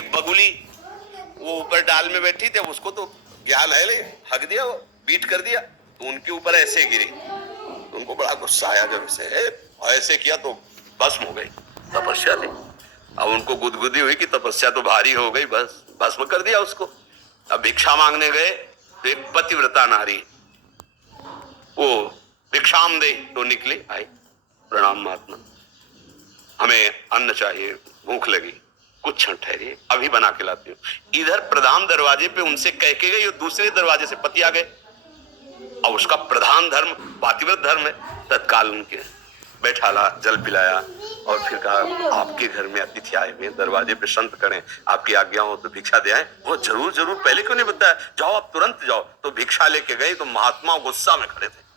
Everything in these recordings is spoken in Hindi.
एक बगुली वो ऊपर डाल में बैठी थी, उसको तो ज्ञान है, ले हक दिया, वो बीट कर दिया, तो उनके ऊपर ऐसे गिरी, तो उनको बड़ा गुस्सा आया, जब ऐसे किया तो भस्म हो गई तपस्या ले। अब उनको गुदगुदी हुई कि तपस्या तो भारी हो गई, बस भस्म कर दिया उसको। अब भिक्षा मांगने गए तो एक पतिव्रता नारी वो भिक्षाम दे तो निकली, आई प्रणाम महात्मा, हमें अन्न चाहिए, भूख लगी, कुछ क्षण ठहरिए, अभी बना के लाती हूँ। इधर प्रधान दरवाजे पे उनसे कह के गई और दूसरे दरवाजे से पति आ गए। और उसका प्रधान धर्म पातिव्रत धर्म है। तत्काल उनके बैठाला, जल पिलाया और फिर कहा आपके घर में अतिथि आए हुए, दरवाजे पे संत करें, आपकी आज्ञा हो तो भिक्षा दे आए। वो जरूर जरूर, पहले क्यों नहीं बताया, जाओ आप तुरंत जाओ। तो भिक्षा लेके गए तो महात्मा गुस्सा में खड़े थे,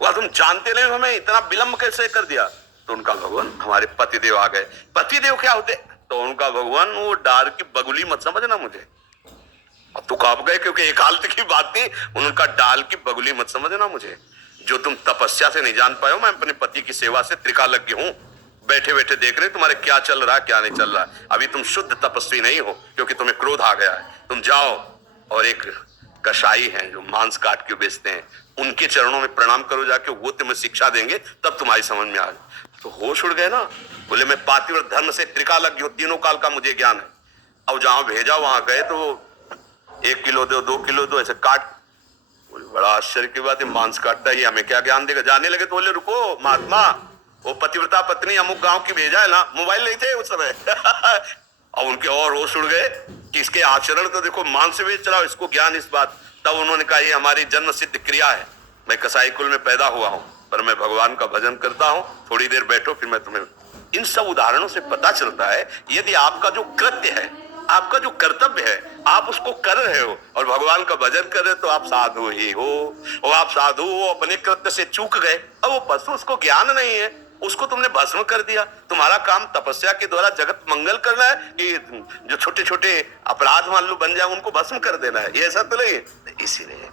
वह तुम जानते नहीं हमें इतना विलंब कैसे कर दिया। तो उनका भगवान हमारे पतिदेव आ गए। पतिदेव क्या होते, तो उनका भगवान वो डार की बगुली मत समझना मुझे, अब तो कांप गए क्योंकि एकांत की बात थी। उनका डाल की बगुली मत समझना मुझे, जो तुम तपस्या से नहीं जान पाए हो, मैं अपने पति की सेवा से त्रिकालज्ञ हूं। बैठे बैठे देख रहे तुम्हारे क्या चल रहा है क्या नहीं चल रहा है। अभी तुम शुद्ध तपस्वी नहीं हो क्योंकि तुम्हें क्रोध आ गया है। तुम जाओ और एक कसाई हैं जो मांस काट के बेचते हैं, उनके चरणों में प्रणाम करो जाके, वो तुम्हें शिक्षा देंगे, तब तुम्हारी समझ में आ। तो होश उड़ गए ना, बोले मैं पातिव्रत धर्म से त्रिकालज्ञ हूं, तीनों काल का मुझे ज्ञान है। अब जहां भेजा वहां गए तो 1 किलो दो, 2 किलो दो, ऐसे काट। बड़ा आश्चर्य की बात है, मांस काटता है, हमें क्या ज्ञान देगा। जाने लगे तो बोले रुको महात्मा, वो पतिव्रता पत्नी अमुक गांव की भेजा है ना, मोबाइल नहीं थे उस समय। और उनके और होश उड़ गए कि इसके आचरण तो देखो, मांस बेच रहा हो, इसको ज्ञान इस बात। तब उन्होंने कहा ये हमारी जन्म सिद्ध क्रिया है, मैं कसाई कुल में पैदा हुआ हूं, पर मैं भगवान का भजन करता हूं, थोड़ी देर बैठो फिर मैं तुम्हें। इन सब उदाहरणों से पता चलता है यदि आपका जो कृत्य है, आपका जो कर्तव्य है, आप उसको कर रहे हो और भगवान का भजन कर रहे हो, तो आप साधु ही हो। और आप साधु हो, अपने कृत्य से चूक गए। अब वो पशु, उसको ज्ञान नहीं है, उसको तुमने भस्म कर दिया। तुम्हारा काम तपस्या के द्वारा जगत मंगल करना है कि जो छोटे छोटे अपराध मान लो बन जाए उनको भस्म कर देना है, ये ऐसा तो नहीं है। इसीलिए